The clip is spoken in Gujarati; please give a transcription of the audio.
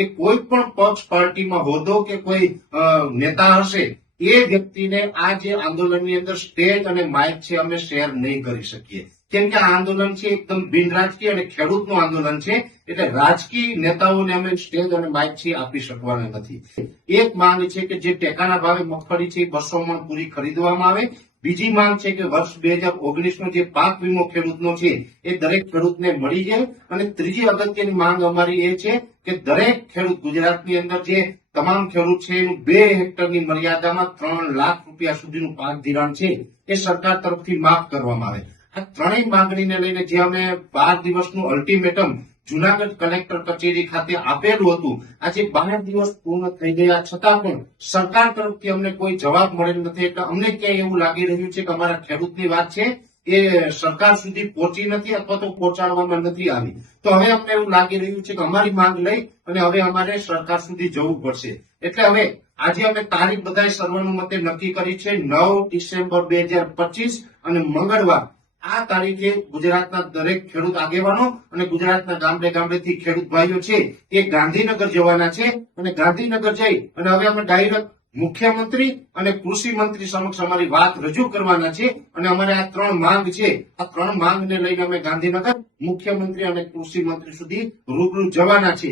કે કોઈ પણ પક્ષ પાર્ટીમાં હોદ્દો કે કોઈ નેતા હશે, એ વ્યક્તિને આ જે આંદોલનની અંદર સ્ટેજ અને માઇક છે અમે શેર નહીં કરી શકીએ. કેમ કે આ આંદોલન છે એકદમ બિન રાજકીય અને ખેડૂતનું આંદોલન છે, એટલે રાજકીય નેતાઓને અમે સ્ટેજ અને માઇક છે આપી શકવાના નથી. એક માંગ છે કે જે ટેકાના ભાવે મગફળી છે બસો મણ પૂરી ખરીદવામાં આવે બીજી માંગ છે કે વર્ષ બે હજાર ઓગણીસ નો જે પાક વીમો ખેડૂતનો છે, એ દરેક ખેડૂતને મળી જાય. અને ત્રીજી અગત્યની માંગ અમારી એ છે કે દરેક ખેડૂત ગુજરાતની અંદર જે તમામ ખેડૂત છે, એનું બે હેક્ટરની મર્યાદામાં ત્રણ લાખ રૂપિયા સુધીનું પાક ધિરાણ છે, એ સરકાર તરફથી માફ કરવામાં આવે. આ ત્રણેય માંગણીને લઈને જે અમે બાર દિવસનું અલ્ટિમેટમ જુનાગઢ કલેક્ટર કચેરી ખાતે આપેલું હતું. આજે બાર દિવસ પૂર્ણ થઈ ગયા, છતાં પણ સરકાર તરફથી અમને કોઈ જવાબ મળેલ નથી. એટલે અમને ક્યાંય એવું લાગી રહ્યું છે કે અમારા ખેડૂતની વાત છે એ સરકાર સુધી પહોંચી નથી અથવા તો પહોંચાડવામાં નથી આવી. તો હવે અમને એવું લાગી રહ્યું છે કે અમારી માંગ લઈ અને હવે અમારે સરકાર સુધી જવું પડશે. એટલે હવે આજે અમે તારીખ બધાય સર્વાનુમતે નક્કી કરી છે, નવ ડિસેમ્બર બે અને મંગળવાર આ તારીખે ગુજરાતના દરેક ખેડૂત આગેવાનો અને ગુજરાતના ગામડે ગામડેથી ખેડૂત ભાઈઓ છે એ ગાંધીનગર જવાના છે અને ગાંધીનગર જઈ અને હવે અમે ડાયરેક્ટ મુખ્યમંત્રી અને કૃષિ મંત્રી સમક્ષ અમારી વાત રજૂ કરવાના છે અને અમારે આ ત્રણ માંગ છે. આ ત્રણ માંગને લઈને અમે ગાંધીનગર મુખ્યમંત્રી અને કૃષિ મંત્રી સુધી રૂબરૂ જવાના છે.